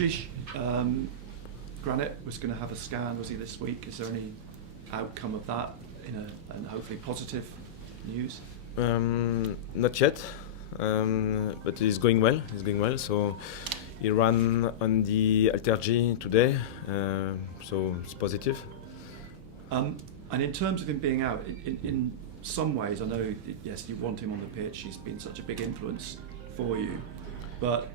Régis, Granit was going to have a scan, was he, this week? Is there any outcome of that and hopefully positive news? Not yet, but he's going well. So he ran on the Alter G today, so it's positive. And in terms of him being out, in some ways, I know, yes, you want him on the pitch. He's been such a big influence for you, but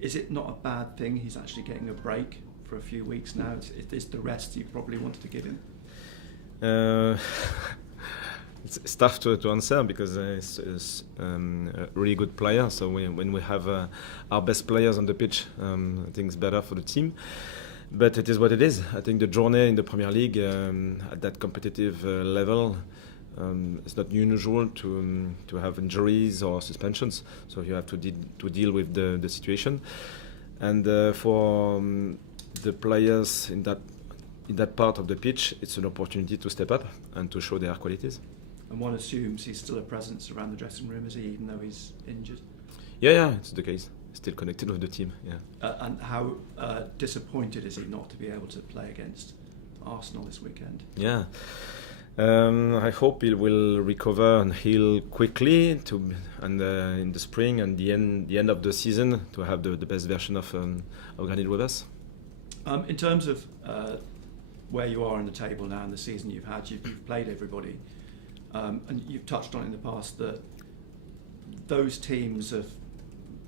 is it not a bad thing he's actually getting a break for a few weeks now? It's the rest you probably wanted to give him? It's tough to answer because it's a really good player. So when we have our best players on the pitch, I think it's better for the team. But it is what it is. I think the journey in the Premier League at that competitive level, it's not unusual to have injuries or suspensions. So you have to deal with the situation. And for the players in that part of the pitch, it's an opportunity to step up and to show their qualities. And one assumes he's still a presence around the dressing room, is he, even though he's injured? Yeah, it's the case. Still connected with the team, yeah. And how disappointed is he not to be able to play against Arsenal this weekend? Yeah. I hope he will recover and heal quickly in the spring and the end of the season to have the best version of Granit with us. In terms of where you are in the table now and the season you've had, you've played everybody. And you've touched on in the past that those teams have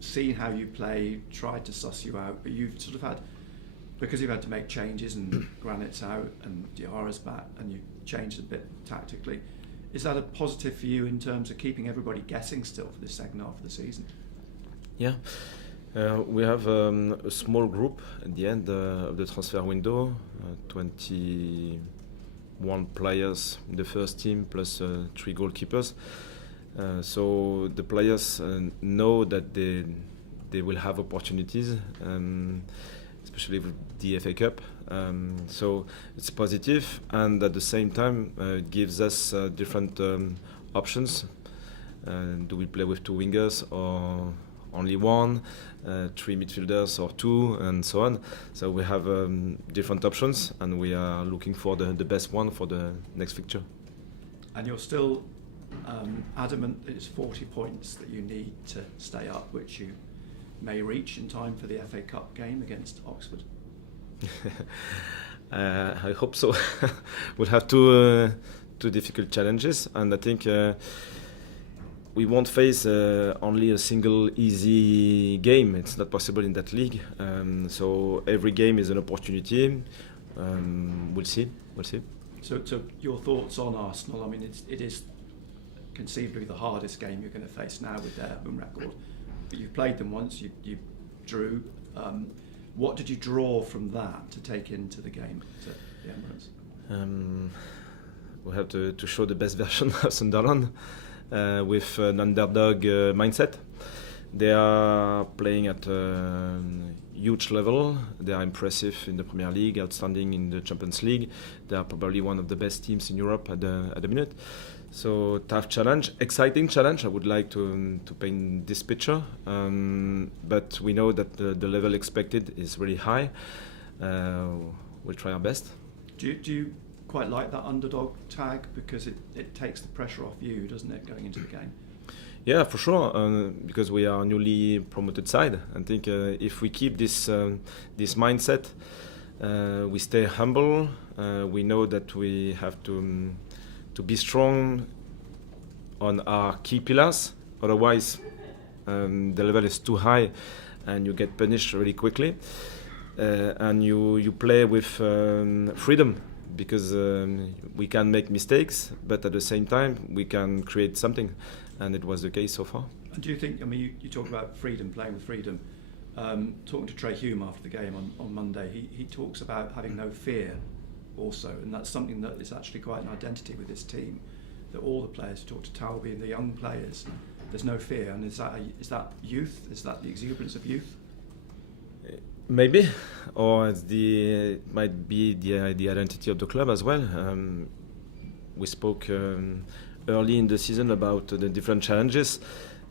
seen how you play, tried to suss you out, but you've sort of had, because you've had to make changes and Granit's out and Diarra's back and you changed a bit tactically. Is that a positive for you in terms of keeping everybody guessing still for the second half of the season? Yeah. We have a small group at the end of the transfer window, 21 players in the first team plus 3 goalkeepers. So the players know that they will have opportunities, especially with the FA Cup. So it's positive, and at the same time it gives us different options. Do we play with 2 wingers or only 1, 3 midfielders or 2, and so on? So we have different options, and we are looking for the best one for the next fixture. And you're still adamant that it's 40 points that you need to stay up, which you may reach in time for the FA Cup game against Oxford? I hope so. We'll have two difficult challenges, and I think we won't face only a single easy game. It's not possible in that league. So every game is an opportunity. We'll see. So your thoughts on Arsenal? I mean, it is conceivably the hardest game you're going to face now with their home record. But you've played them once. You drew. What did you draw from that to take into the game to the Emirates? We have to show the best version of Sunderland with an underdog mindset. They are playing at a huge level. They are impressive in the Premier League, outstanding in the Champions League. They are probably one of the best teams in Europe at the minute. So tough challenge, exciting challenge. I would like to paint this picture, but we know that the level expected is really high. We'll try our best. Do you quite like that underdog tag, because it takes the pressure off you, doesn't it, going into the game? Yeah, for sure, because we are a newly promoted side. I think if we keep this mindset, we stay humble. We know that we have to be strong on our key pillars. Otherwise, the level is too high, and you get punished really quickly. And you play with freedom, because we can make mistakes, but at the same time we can create something, and it was the case so far. And do you think, I mean, you talk about freedom, playing with freedom. Talking to Trey Hume after the game on Monday, he talks about having no fear also, and that's something that is actually quite an identity with this team, that all the players, talk to Talby and the young players, there's no fear. And is that youth? Is that the exuberance of youth? Maybe, or it might be the identity of the club as well. We spoke early in the season about the different challenges.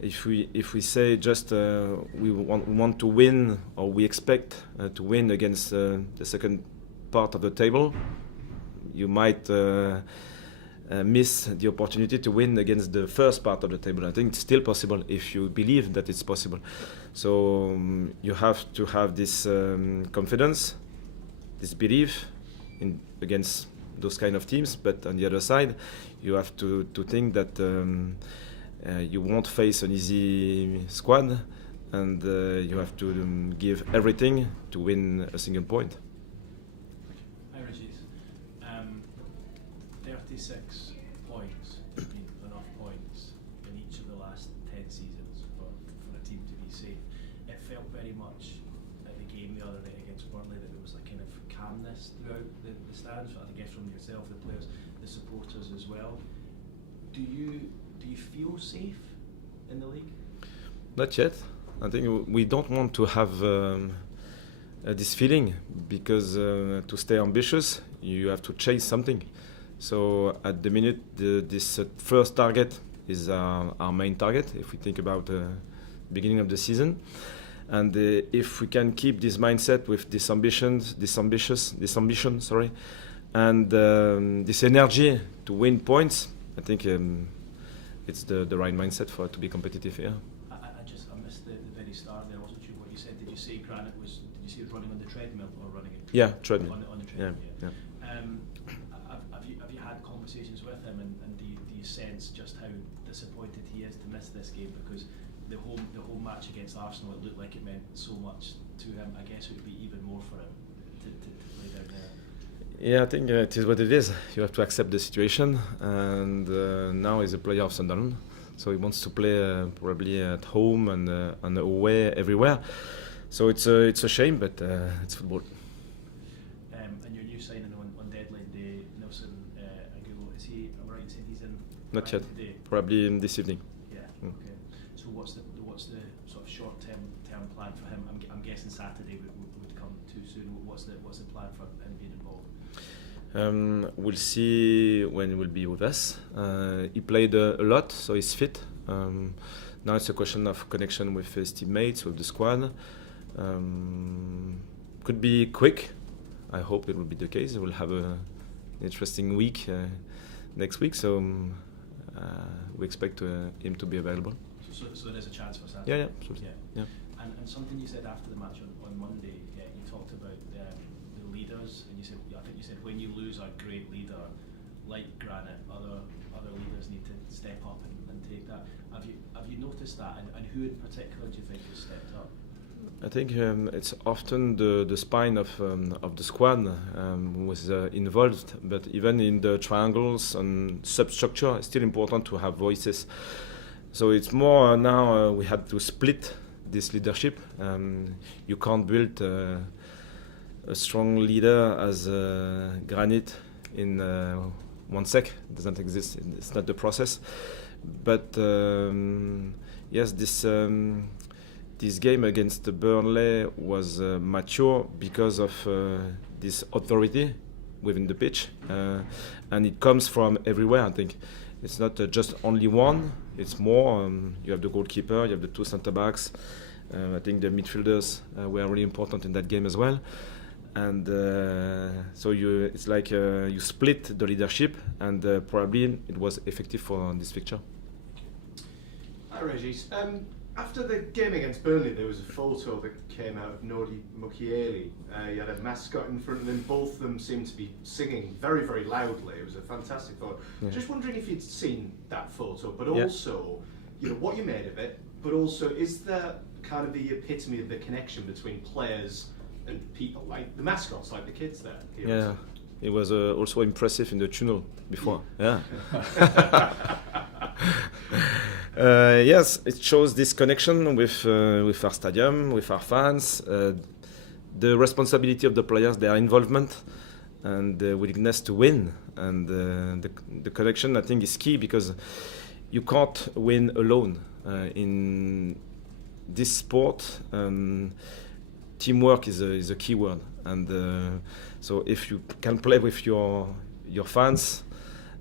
if we say just we want to win, or we expect to win against the second part of the table, you might miss the opportunity to win against the first part of the table. I think it's still possible if you believe that it's possible. So you have to have this confidence, this belief against those kind of teams. But on the other side, you have to think that you won't face an easy squad, and you have to give everything to win a single point. Hi Régis. 36 points, I mean, enough points in each of the last 10 seasons for a team to be safe. It felt very much at the game the other day against Burnley that there was a kind of calmness throughout the stands, I guess from yourself, the players, the supporters as well. Do you feel safe in the league? Not yet. I think we don't want to have this feeling, because to stay ambitious, you have to chase something. So at the minute, this first target is our main target, if we think about the beginning of the season. And if we can keep this mindset with this ambition, and this energy to win points, I think it's the right mindset for it to be competitive here. I missed the very start there. I wasn't sure what you said. Did you say Granit was? Did you say it was running on the treadmill or running it? Yeah, treadmill. On the treadmill. Yeah. Have you had conversations with him, and do you sense just how disappointed he is to miss this game, because the home match against Arsenal, it looked like it meant so much to him. I guess it would be even more for him to play down there. Yeah, I think it is what it is. You have to accept the situation, and now he's a player of Sunderland, so he wants to play probably at home and away everywhere. So it's a shame, but it's football. And your new signing on deadline day, Nelson Aguero, is he? Am I right in saying he's in? Not yet. Today? Probably this evening. Yeah. Okay. So what's the sort of short-term plan for him? I'm guessing Saturday would come too soon. What's the plan for him being involved? We'll see when he will be with us. He played a lot, so he's fit. Now it's a question of connection with his teammates, with the squad. Could be quick. I hope it will be the case. We'll have an interesting week next week, so we expect him to be available. So there is a chance for Saturday? Yeah, absolutely. Yeah. And something you said after the match on Monday, you talked about the leaders, and I think you said when you lose a great leader like Granit, other leaders need to step up and take that. Have you noticed that, and who in particular do you think has stepped up? I think it's often the spine of the squad who was involved, but even in the triangles and substructure, it's still important to have voices. So it's more now we had to split this leadership. You can't build a strong leader as Granit in 1 sec. It doesn't exist. It's not the process. But yes, this game against Burnley was mature because of this authority within the pitch, and it comes from everywhere. I think it's not just only one; it's more. You have the goalkeeper, you have the two centre backs. I think the midfielders were really important in that game as well. And so it's like you split the leadership, and probably it was effective for this fixture. Hi Régis. After the game against Burnley, there was a photo that came out of Nodi Mukiele. You had a mascot in front of him. Both of them seemed to be singing very, very loudly. It was a fantastic photo. Yeah. Just wondering if you'd seen that photo, but also, what you made of it. But also, is there kind of the epitome of the connection between players and people, like the mascots, like the kids there? Yeah, it was also impressive in the tunnel before. Yeah. Yes, it shows this connection with our stadium, with our fans, the responsibility of the players, their involvement, and the willingness to win. And the connection, I think, is key, because you can't win alone in this sport. Teamwork is a key word, and so if you can play with your fans,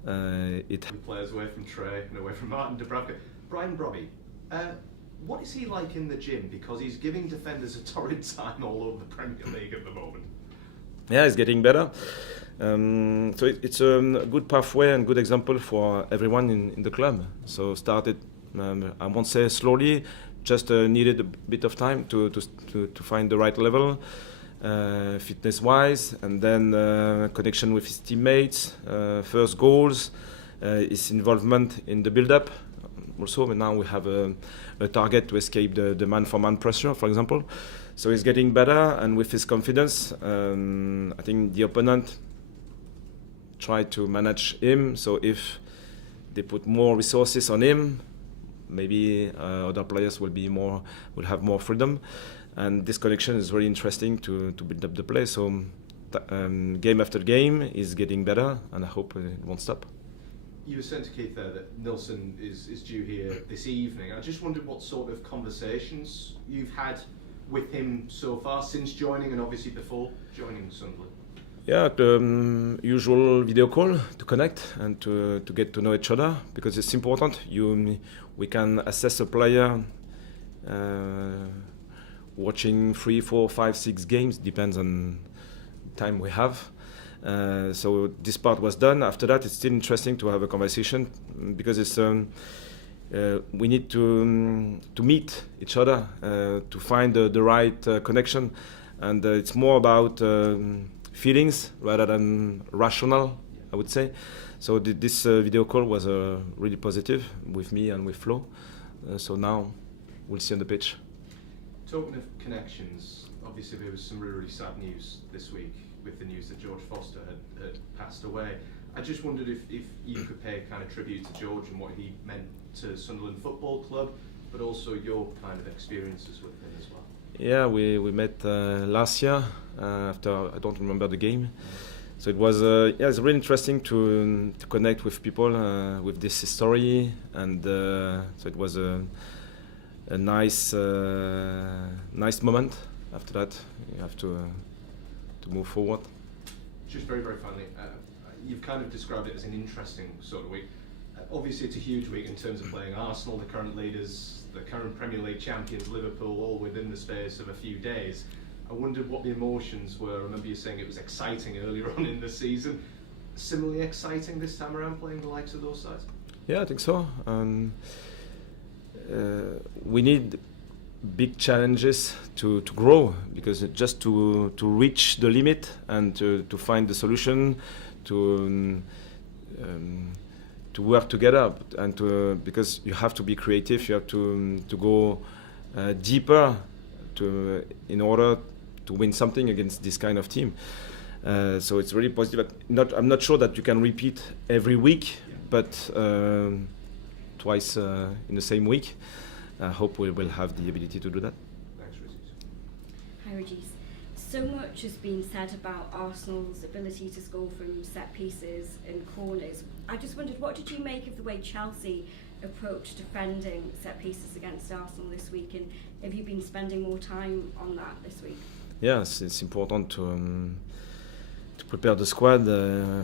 it players away from Trey and away from Martin Dubravka. Brian Brobby, What is he like in the gym? Because he's giving defenders a torrid time all over the Premier League at the moment. Yeah, it's getting better. So it's a good pathway and good example for everyone in the club. So started, I won't say slowly, just needed a bit of time to find the right level, fitness-wise, and then connection with his teammates, first goals, his involvement in the build-up. Also, but now we have a target to escape the man-for-man pressure, for example. So he's getting better, and with his confidence, I think the opponent try to manage him. So if they put more resources on him, maybe other players will have more freedom. And this connection is very interesting to build up the play. So game after game is getting better, and I hope it won't stop. You were saying to Keith there that Nilsson is due here this evening. I just wondered what sort of conversations you've had with him so far since joining, and obviously before joining Sunderland. Yeah, the usual video call to connect and to get to know each other, because it's important. We can assess a player watching 3, 4, 5, 6 games, depends on time we have. So this part was done. After that, it's still interesting to have a conversation, because it's we need to meet each other to find the right connection, and it's more about feelings rather than rational, I would say. So this video call was really positive with me and with Flo. So now we'll see on the pitch. Talking of connections, obviously there was some really sad news this week with the news that George Foster had passed away. I just wondered if you could pay kind of tribute to George and what he meant to Sunderland Football Club, but also your kind of experiences with him as well. Yeah, we met last year after, I don't remember the game. So it was it's really interesting to connect with people with this history, and so it was a nice moment. After that, you have to move forward. Just very, very finally, you've kind of described it as an interesting sort of week. Obviously, it's a huge week in terms of playing Arsenal, the current leaders, the current Premier League champions, Liverpool, all within the space of a few days. I wondered what the emotions were. I remember you saying it was exciting earlier on in the season. Similarly exciting this time around, playing the likes of those sides? Yeah, I think so. We need big challenges to grow, because just to reach the limit and to find the solution, to work together, and because you have to be creative, you have to go deeper in order to win something against this kind of team. So it's really positive. I'm not sure that you can repeat every week, but twice in the same week. I hope we will have the ability to do that. Thanks, Régis. Hi, Régis. So much has been said about Arsenal's ability to score from set pieces and corners. I just wondered, what did you make of the way Chelsea approached defending set pieces against Arsenal this week, and have you been spending more time on that this week? Yes, it's important to prepare the squad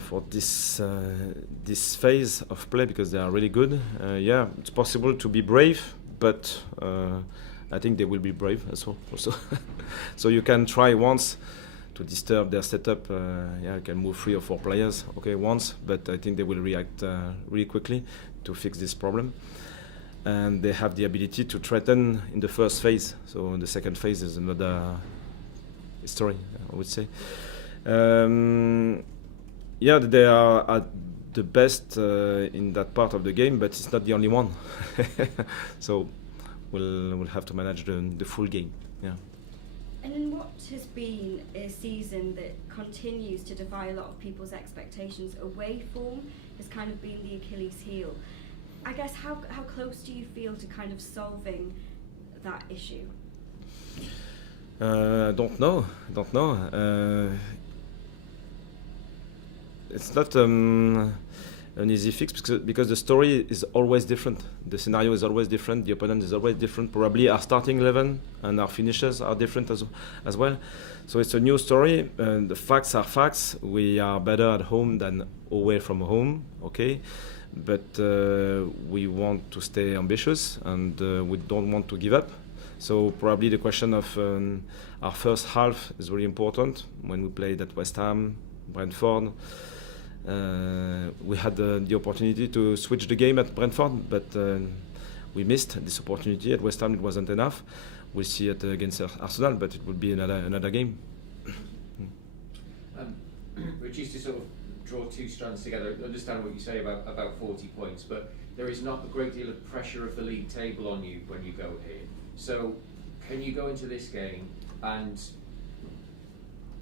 for this phase of play, because they are really good. Yeah, it's possible to be brave, but I think they will be brave as well also. So you can try once to disturb their setup. You can move 3 or 4 players, okay, once, but I think they will react really quickly to fix this problem. And they have the ability to threaten in the first phase. So the second phase is another story, I would say. Yeah, they are at the best in that part of the game, but it's not the only one. So we'll have to manage the full game. Yeah. And in what has been a season that continues to defy a lot of people's expectations, away form has kind of been the Achilles heel. I guess how close do you feel to kind of solving that issue? Don't know. It's not an easy fix, because the story is always different. The scenario is always different. The opponent is always different. Probably our starting 11 and our finishers are different as well. So it's a new story. The facts are facts. We are better at home than away from home. Okay, but we want to stay ambitious and we don't want to give up. So probably the question of our first half is very important. When we played at West Ham, Brentford, we had the opportunity to switch the game at Brentford, but we missed this opportunity. At West Ham it wasn't enough. We'll see it against Arsenal, but it will be another game. Régis, to sort of draw two strands together, I understand what you say about 40 points, but there is not a great deal of pressure of the league table on you when you go here. So can you go into this game and,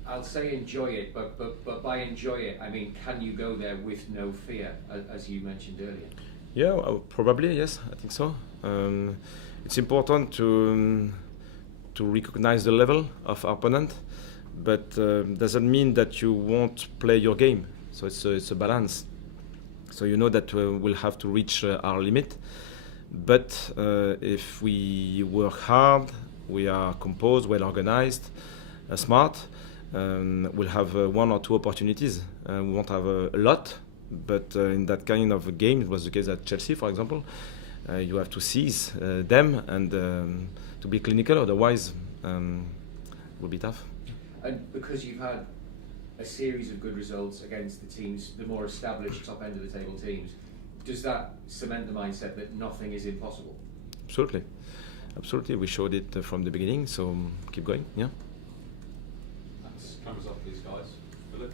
I'll say enjoy it, but by enjoy it I mean can you go there with no fear, as you mentioned earlier? Yeah, probably, yes, I think so. It's important to recognize the level of our opponent, but doesn't mean that you won't play your game. So it's a balance. So you know that we'll have to reach our limit, but if we work hard, we are composed, well organized, smart, we'll have one or two opportunities. We won't have a lot, but in that kind of a game, it was the case at Chelsea, for example, you have to seize them and to be clinical, otherwise it will be tough. And because you've had a series of good results against the teams, the more established top end of the table teams, does that cement the mindset that nothing is impossible? Absolutely. We showed it from the beginning, so keep going. Yeah. That's cameras up, please, guys. Philip.